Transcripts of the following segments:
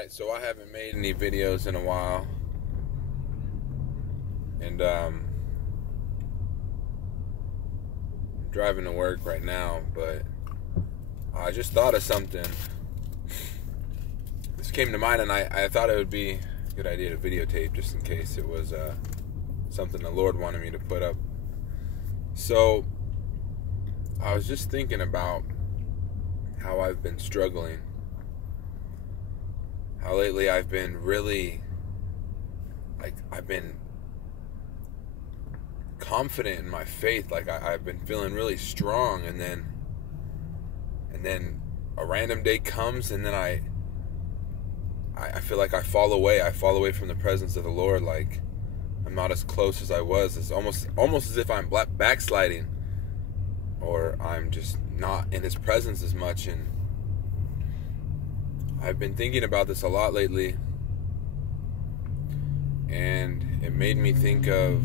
Alright, so I haven't made any videos in a while. And I'm driving to work right now, but I just thought of something. This came to mind, and I thought it would be a good idea to videotape just in case it was something the Lord wanted me to put up. So I was just thinking about how I've been struggling. How lately I've been really, I've been confident in my faith. I've been feeling really strong, and then a random day comes, and then I feel like I fall away. I fall away from the presence of the Lord. Like I'm not as close as I was. It's almost as if I'm backsliding, or I'm just not in His presence as much. And I've been thinking about this a lot lately, and it made me think of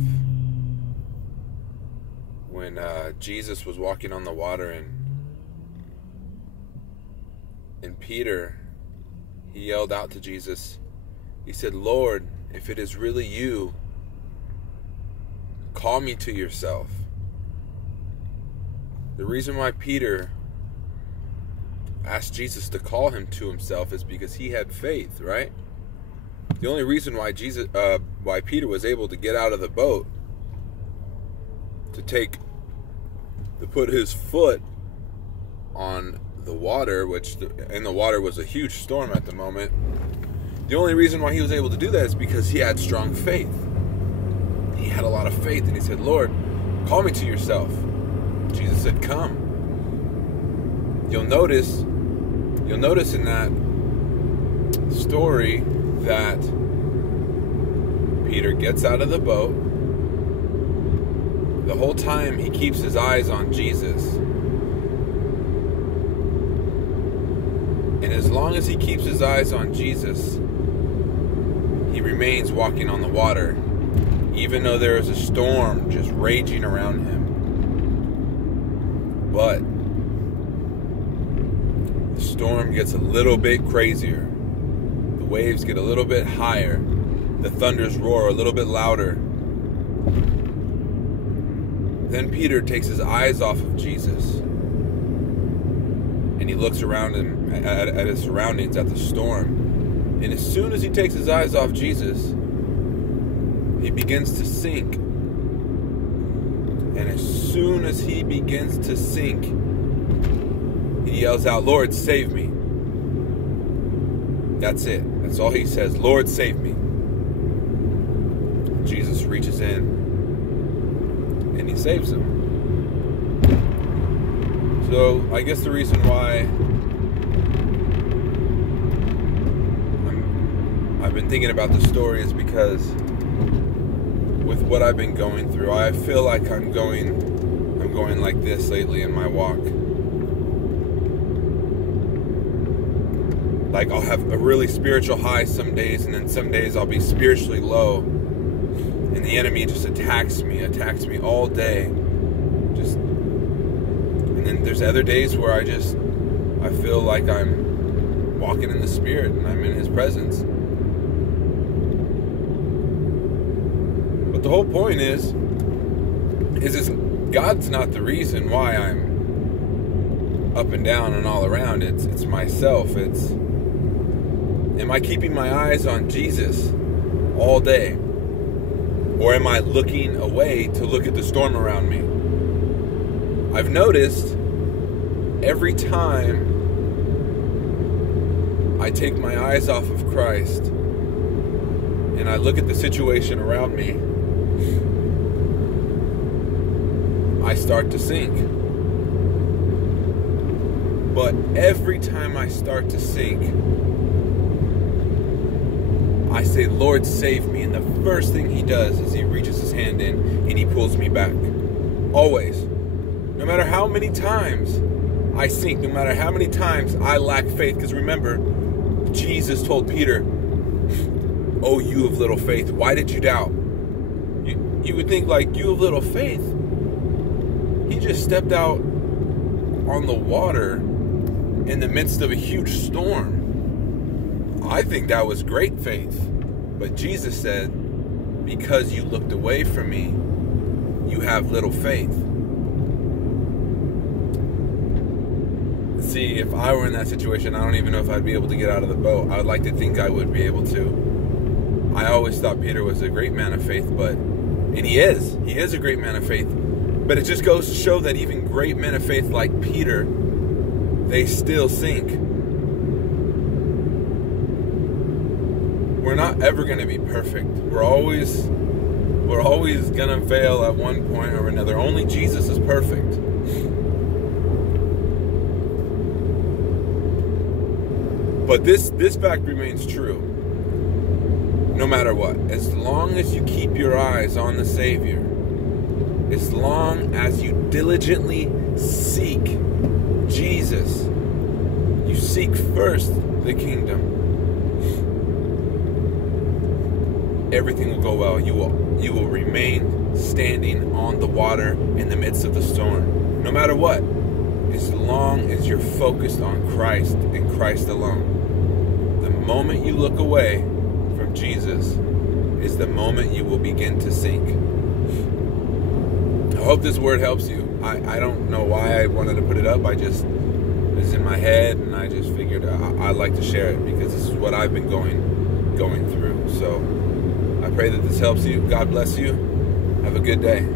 when Jesus was walking on the water, and Peter, he yelled out to Jesus. He said, "Lord, if it is really you, call me to yourself." The reason why Peter asked Jesus to call him to himself is because he had faith, right? The only reason why why Peter was able to get out of the boat to put his foot on the water, and the water was a huge storm at the moment. The only reason why he was able to do that is because he had strong faith. He had a lot of faith, and he said, "Lord, call me to yourself." Jesus said, "Come." You'll notice in that story that Peter gets out of the boat. The whole time he keeps his eyes on Jesus. And as long as he keeps his eyes on Jesus, he remains walking on the water, even though there is a storm just raging around him. But the storm gets a little bit crazier. The waves get a little bit higher. The thunders roar a little bit louder. Then Peter takes his eyes off of Jesus, and he looks around him at his surroundings, at the storm. And as soon as he takes his eyes off Jesus, he begins to sink. And as soon as he begins to sink, he yells out, "Lord, save me." That's it. That's all he says. "Lord, save me." Jesus reaches in and he saves him. So I guess the reason why I've been thinking about this story is because with what I've been going through, I feel like I'm going like this lately in my walk. Like I'll have a really spiritual high some days, and then some days I'll be spiritually low. And the enemy just attacks me all day. And then there's other days where I feel like I'm walking in the Spirit and I'm in His presence. But the whole point is God's not the reason why I'm up and down and all around. It's myself. Am I keeping my eyes on Jesus all day? Or am I looking away to look at the storm around me? I've noticed every time I take my eyes off of Christ and I look at the situation around me, I start to sink. But every time I start to sink, I say, "Lord, save me." And the first thing He does is He reaches His hand in and He pulls me back. Always. No matter how many times I sink, no matter how many times I lack faith. Because remember, Jesus told Peter, "Oh, you of little faith, why did you doubt?" You would think, like, you of little faith. He just stepped out on the water in the midst of a huge storm. I think that was great faith. But Jesus said, because you looked away from me, you have little faith. See, if I were in that situation, I don't even know if I'd be able to get out of the boat. I would like to think I would be able to. I always thought Peter was a great man of faith, and he is. He is a great man of faith. But it just goes to show that even great men of faith like Peter, they still sink. We're not ever going to be perfect. We're always going to fail at one point or another. Only Jesus is perfect. But this fact remains true. No matter what. As long as you keep your eyes on the Savior, as long as you diligently seek Jesus, you seek first the kingdom, everything will go well. You will remain standing on the water in the midst of the storm. No matter what. As long as you're focused on Christ and Christ alone. The moment you look away from Jesus is the moment you will begin to sink. I hope this word helps you. I don't know why I wanted to put it up. It was in my head, and I just figured I'd like to share it because this is what I've been going through. So I pray that this helps you. God bless you. Have a good day.